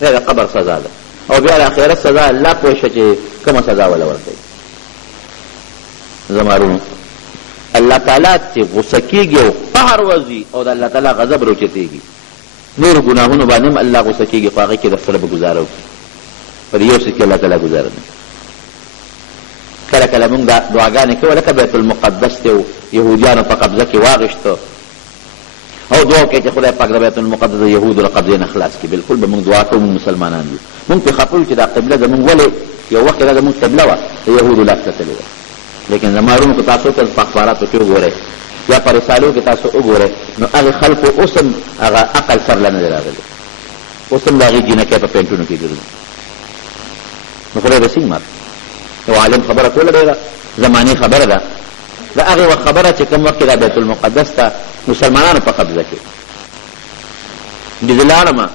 دا د قبر سزا ده او بیا د آخرت سزا الله پوه شه چې کومه سزا وله ورکوي. زمارونو الله تعالی چې غصه کېږي او قهر وځي او د الله تعالی غضب راوچتېږي، نورو ګناهونو باندې هم الله غصه کېږي، خو هغې کې د سره به ګزاره وکړي، پر یو څه کې الله تعالی ګزاره نه کوي. کله کله مونږ دا دعاګانې کوو لکه بیت المقدس دی او یهودیانو په قبضه کې واغېشته او دعا کوي چې خدای پاک د بیت المقدس د یهودو له قبضې نه خلاص کړي. بلکل به مونږ دعا کوو، مونږ مسلمانان یو. مونږ پرې خفه یو چې دا قبله زمونږ ولې یو وخت دا زمونږ قبله وه د یهودو لاس ته تللې وه، لیکن زمارونو که تاسو ته په اخباراتو کې وګورئ یا په رسالو کې تاسو وګورئ نو هغې خلکو اوس هم هغه عقل سر له نه دی راغلی، اوس هم د هغې جینکۍ په پینټونو کې ګرځي. نو خدای رسېږي ماته یو عالم خبره کوله ډېره زمانې خبره ده، د هغې وخت خبره چې کوم وخت کې دا بیت المقدس ته مسلمانانو په قبضه کې ډېزې لاړم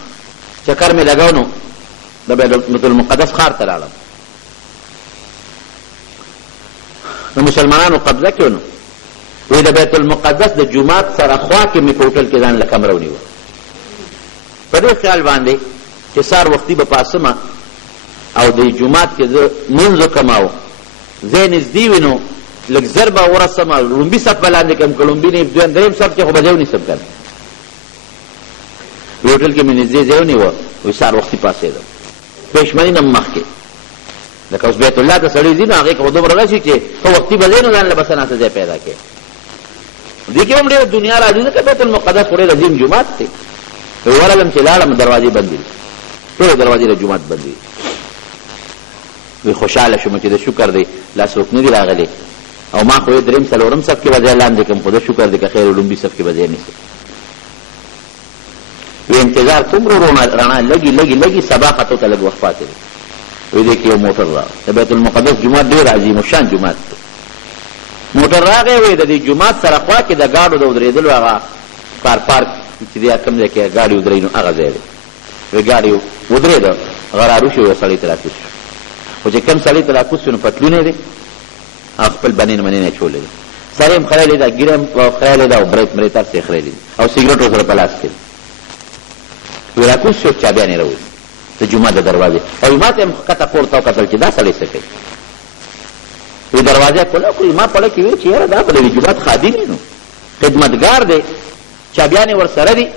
چکر مې لګاو نو د بیت المقدس ښار ته لاړم نو مسلمانانو قبضه کې نو وی د بیت المقدس د جومات سره خوا کې مې په هوټل کې ځان له کمره ونیوه. په دې خیال باندې چې سهار وختي به پاسمه او د جومات کې زه لمونځ وکړم، ځای نږدې وي نو لږ زر به ورسم، لومبي صف به لاندې کړم، که لومبي نه دویم دریم صف کې خو به ځای ونیسم که نه. هوټل کې مې نږدې ځای ونیوه، وایي سهار وختي پاڅېدم پېشمني نه مخکې لکه اوس بیت الله ته سړی ځي نو هغې که خو دومره راشي چې ښه وختي به ځای نو ځان له به څه ناڅه ځای پیدا کړې. دې کې هم ډېره دنیا راځي ځکه بیت المقدس خو ډېر عظیم جومات دی. ورغلم چې لاړم دروازې بندې دي، ټولې دروازې د جومات بندې دي. وی خوشحاله شوم چې د شکر دی لا څوک نه دي راغلی او ما خو یې درېیم څلورم صف کې به ځای لاندې کړم، خو د شکر دی که خیر لومبي صف کې به ځای نیسم. وی انتظار کوم ورو رڼا لږي لږي لږي سبا خطو ته لږ وخت پاتې دی. وی دې کې یو موټر راغی، د بیت المقدس جومات ډېر عظیم الشان جومات دی. موټر راغی، وی د دې جومات سره خوا کې د ګاډو د ودرېدلو هغه پارک چې دی کوم ځای کې ګاډي ودرېږي نو هغه ځای دی. وی ګاډي ودرېده، هغه راروشي یو سړی ته راکوز شو، خو چې کوم سړی ته راکوز شو نو پتلون یې دی او خپل بنین منین یې چولی دی، سر یې هم خریلی ده، ګیره هم خریلی ده او برېت مرېت هر څه یې خریلی دي او سګرټ ورسره په لاس کې دی. وی راکوز شو، چابیان یې راوځي د جومات د دروازې او ما ته یې ښکته پورته وکتل چې دا سړی څه کوي. وی دروازه کله کوي ما پړه کې وی چې یاره دا په دې جومات خادم دی نو خدمتګار دی، چابیان یې ورسره دي.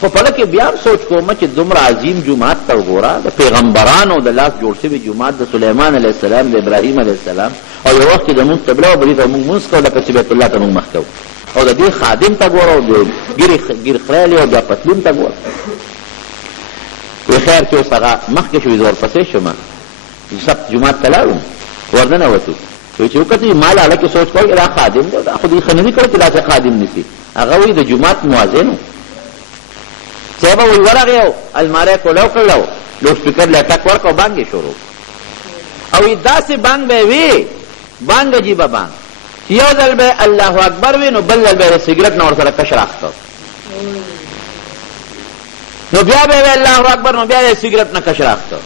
خو پړه کې بیا سوچ کوم چې دومره عظیم جومات ته وګوره، د پیغمبرانو د لاس جوړ شوي جومات، د سلیمان علیه السلام، د ابراهیم علیه السلام، او یو وخت کې د مونږ قبله وه بلې ته مونږ مونځ کوو لکه چې بیت الله ته مونږ مخ کوو، او د دې خادم ته ګوره او د ګیر خریلې او بیا پتلون ته ګوره. وی خیر چې اوس هغه مخکې شوي زه ورپسې شوم، سب جومات ته لاړم، ورننوتو. وایي چې وکتل ما له هلکې سوچ کوئ دا خادم دی، دا خو دوی ښه نه دي کړی چې داسې خادم نیسي. هغه وایي د جومات موازن و صاحبه وی ورغی او الماری کولو کړلو، لوډسپیکر له ټک ورکړ او بانګ یې شروع او داسې بانګ به وي، بانګ عجیبه بانګ چې یو ځل به الله اکبر وي نو بل ځل به د سګرټ نه ورسره کش راخته نو بیا به وي الله اکبر نو بیا د سګرټ نه کش راخته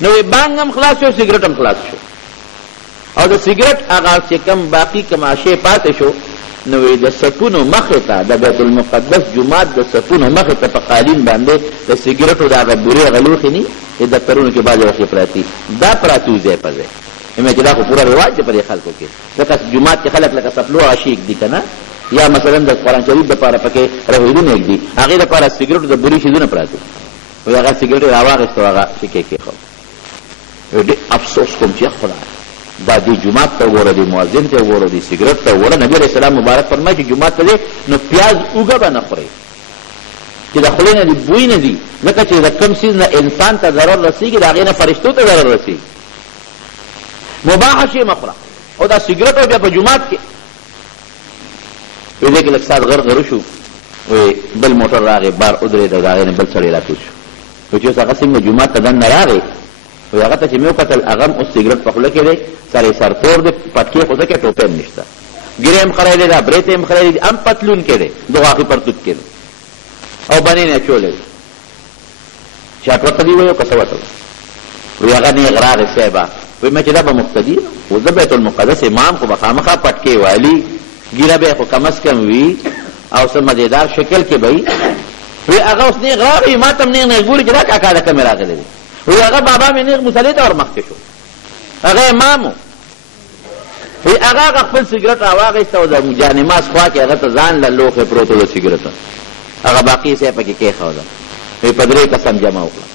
نو وی بانګ هم خلاص شو، سګرټ هم خلاص شو او د سګرټ هغه چې کم باقي کوم شی پاتې شو نو وی د سپونو مخې ته د بیت المقدس جومات د سپونو مخې ته په قالین باندې د سګرټو د هغه بورې هغه لوښي ني د دفترونو کې بعضې وخت پراتي، دا پراته وو ځای پر ځای. چې دا خو پوره رواج دی په دې خلکو کې، ځکه جومات کې خلک لکه سپلو هغه شي ږدي که نه، یا مثلا د قرآن شریف دپاره پکې روحیدونه ږدي، هغې دپاره سګرټو د بورې شیزونه پراته وي. هغه سګرټ یې راواخېست او هغه شي کې کېښود. ډېر افسوس کوم چې خدای دا دې جومات ته وګوره، دې مؤذن ته وګوره، دې سګرټ ته وګوره. نبي علیه السلام مبارک فرمایي چې جومات ته ځې نو پیاز اوږه به نه خورئ چې د خولې نه دې بوی نه ځي، ځکه چې د کوم څیز نه انسان ته ضرر رسېږي د هغې نه فرشتو ته ضرر رسېږي. مباحه شی مه خوره او دا سګرټ او بیا په جومات کې. وی دې کې لږ ساعت غرغرو شو، وی بل موټر راغی، بار ودرېد او د هغې نه بل سړی راکوز شو. وی چې اوس هغه څنګه جومات ته دننه راغی، وی هغه ته چې مې وکتل هغه هم اوس سګرټ په خوله کې دی، سر یې سرتور دی، پټکې خو ځکه ټوپۍ هم نشته، ګیرې هم خریلې ده، برېت هم خریلې دي، هم پتلون کې دی، د غاښي پرتوت کې دی او بنین یې اچولی دی. چاټ ورته دي ویو که څه ورته وی هغه نیغ راغی صاحبه، وی مې چې دا به مقتدي و د بیت المقدس امام خو به خامخا پټکې والي، ګیره به یې خو کم از کم وي او څه مزېدار شکل کې به وي، وی هغه اوس نیغ راغی ما ته نیغ نیغ ګوري چې دا کاکا د کومې راغلی دی وی هغه بابا مې نیغ مصلې ته ور مخکې شو هغه امام و وی هغه خپل سګرټ راواغېسته او د جانماز خوا کې هغه ته ځان له لوښې پروت و د سګرټه هغه باقي یې پکې کېښوده وی په 3 قسم جمع وکړه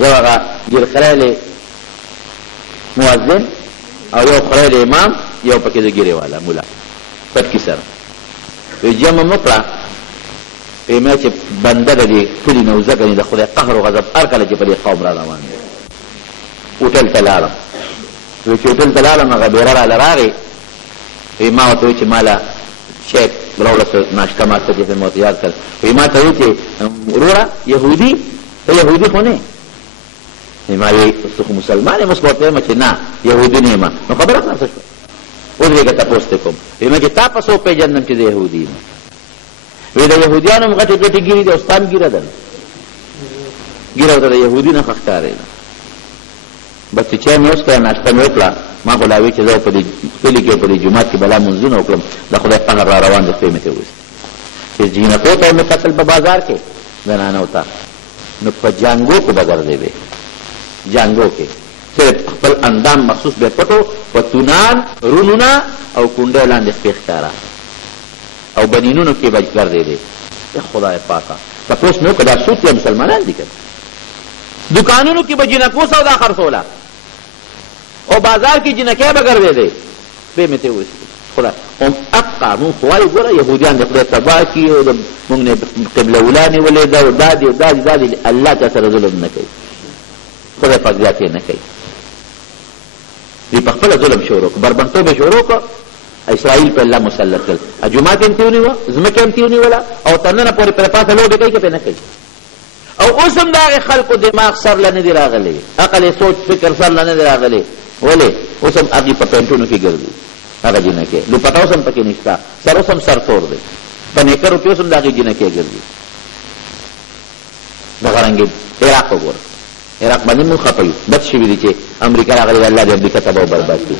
یو هغه ګیرخریلی مؤذن او یو خریلی امام یو پکې د ګیرې والا ملا پټکي سره وی جمع مو کړه وی ما چې بنده د دې کلي نه وځګنې د خدای قهر و غضب هر کله چې په دې قوم را روان دی هوټل ته لاړم وی چې هوټل ته لاړم هغه بیره راله راغې وی ما ورته وی چې ماله شیک راوړه ناشته ما ته چې ما ورته یاد کړ وی ما ته وی چې وروره یهودي ته یهودي خو نه ما وی ته خو مسلمان یې اوس ورته یم چې نه یهودي نه یم نو خبره خلاصه شوه ودرېږه تپوس ته کوم وی ما چې تا پس وپېژندم چې زه یهودي یم وی د یهودیانو هم غټې غټې ګیرې دي او ستا هم ګیره ده ګیره ورته د یهودي نه ښه ښکارېده بس چې چای مې وڅښله ناشته مې وکړه ما خو لا وی چې زه په دې کلي کې په دې جومات کې بلا منځونه وکړم د خدای قهر را روان د شپې مې ته وویست چې جینکو ته مې کتل په بازار کې زنانو ته نو په جانګو کې به ګرځېدې جانګو کې صرف خپل اندام مخصوص به پټو پتونان رونونه او کونډې لاندې خپې ښکاره او بنینونو کې به ګرځېدې خدای پاکه تپوس مې وکړه دا څوک یا مسلمانان دي که دکانونو کې به جنکو سودا خرڅوله او بازار کې جنکۍ به ګرځېدې بې مې ته وویستې خدای هم اقا مونږ خو وایو ګوره یهودیان د خدای تباه کړي او مونږ نه قبله ولا نیولې ده او دا دي دا دي دا دي الله چا سره ظلم نه کوي خدای پاک زیات یې نه کوي دوی په خپله ظلم شروع کړ بربنټوب یې شروع کړ اسرائیل په الله مسلط کړل جومات یې هم تې ونیوه ځمکه هم تې ونیوله او تر ننه پورې پرې پاسه لوبې کوي که پرې نه کوي او اوس هم د هغې خلکو دماغ سر له نه دي راغلی عقل یې سوچ فکر سر له نه دی راغلی ولې اوس هم هغې په پینټونو کې ګرځي هغه جنکې لوپټه اوس هم پکې نشته سر اوس هم سر تور دی په نیکرو کې اوس هم د هغې جنکې ګرځي دغه رنګې عراق وګوره عراق باندې مونږ خفه یو بد شوي دي چې امریکا راغلی د الله د امریکا تباه او برباد کړي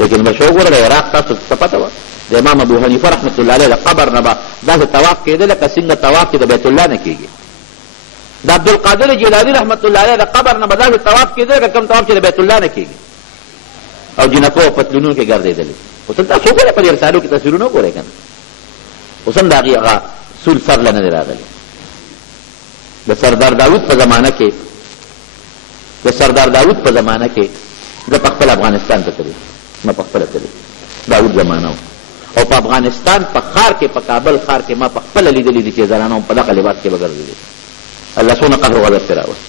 لیکن بشه وګوره د عراق تاسو څه پته وه د امام ابو حنیفه رحمت الله علیه د قبر نه به داسې طواف کېده لکه څنګه طواف چې د بیت الله نه کېږي د عبدالقادر جیلاني رحمت الله علیه د قبر نه به داسې طواف کېده لکه کوم طواف چې د بیت الله نه کېږي او جنکو او پتلونو کې ګرځېدلې اوس هم تاسو وګورئ په دې رسالو کې تصویرونه وګورئ که نه اوس هم د هغې هغه سول سر له نه دی راغلی د سردار داود په زمانه کې زه په خپل افغانستان ته تللی ما په خپله تللی داود زمانه و او په افغانستان په ښار کې په کابل ښار کې ما په خپله لیدلي دي چې زنانه په دغه لباس کې به ګرځېدې الله څونه قهر و غضب پرې راوست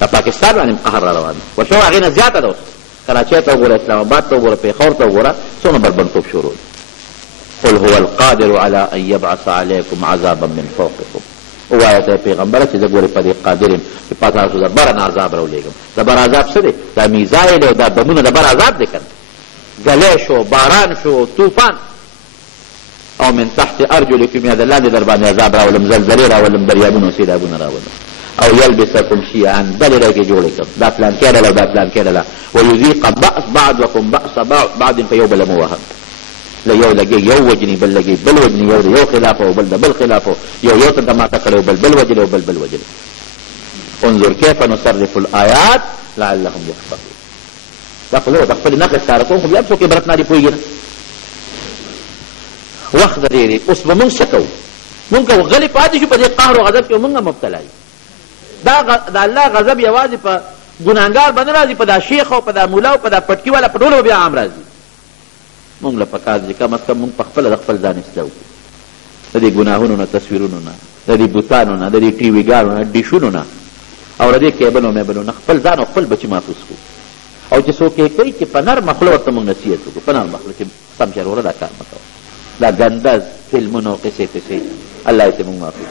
د پاکستان باندې قهر را روان دی ورشو هغې نه زیاته ده اوس کراچۍ ته وګوره اسلام آباد ته وګوره پېښور ته وګوره څومره بربنډتوب شروع دی قل هو القادر على ان يبعث عليكم عذابا من فوقكم ووایه ته پیغمبره چې زه ګورې په دې قادر یم چې پاته تاسو د بره نه عذاب راولېږم د بر عذاب څه دی دا میزایل او دا بمونه د بر عذاب دی که نه ګلی شو باران شو طوفان او من تحت ارجلکم یا د لاندې در باندې عذاب راولم زلزلې راولم دریابونه او سیلابونه راولم او یلبسکم شیعا بلې راکې جوړې کړم دا پلانکې ډله او دا پلانکې ډله ویذیق بعضکم بأس بعض په یو بله مو وهم له یو لګي یو وجني بل لګي بل وجني یو خلاف او بل د بل خلاف یو ته دماغه کړو بل وجل او بل وجل انظر كيف نصرف الآيات لعلهم يفقهون دا خو د خپل نقل ښکاره کوم خو بیا هم څوک عبرت نه دي پوهېږي نه وخت د ډېرې اوس به مونږ څه کوو مونږ که غلې پاتې شو په دې قهر و غضب کې مونږ هم مبتلا یو د الله غضب یوازې په ګناهګار باندې راځي په دا شیخ او په دا مولا او په دا پټکي والا په ټولو بیا عام راځي مونږ له پکار دي کم از کم مونږ په خپله د خپل ځان اصلاح وکړو د دې ګناهونو نه تصویرونو نه د دې بوتانو نه د دې ټي ویګانو نه ډیشونو نه او د دې کیبلو میبلو نه خپل ځان او خپل بچي محفوظ کړو او چې څوک یې کوي چې په نرمه خوله ورته مونږ نصیحت وکړو په نرمه خوله چې سم شر وره دا کار مه کوه دا ګنده فلمونه او قصې الله یې ته مونږ محفوظ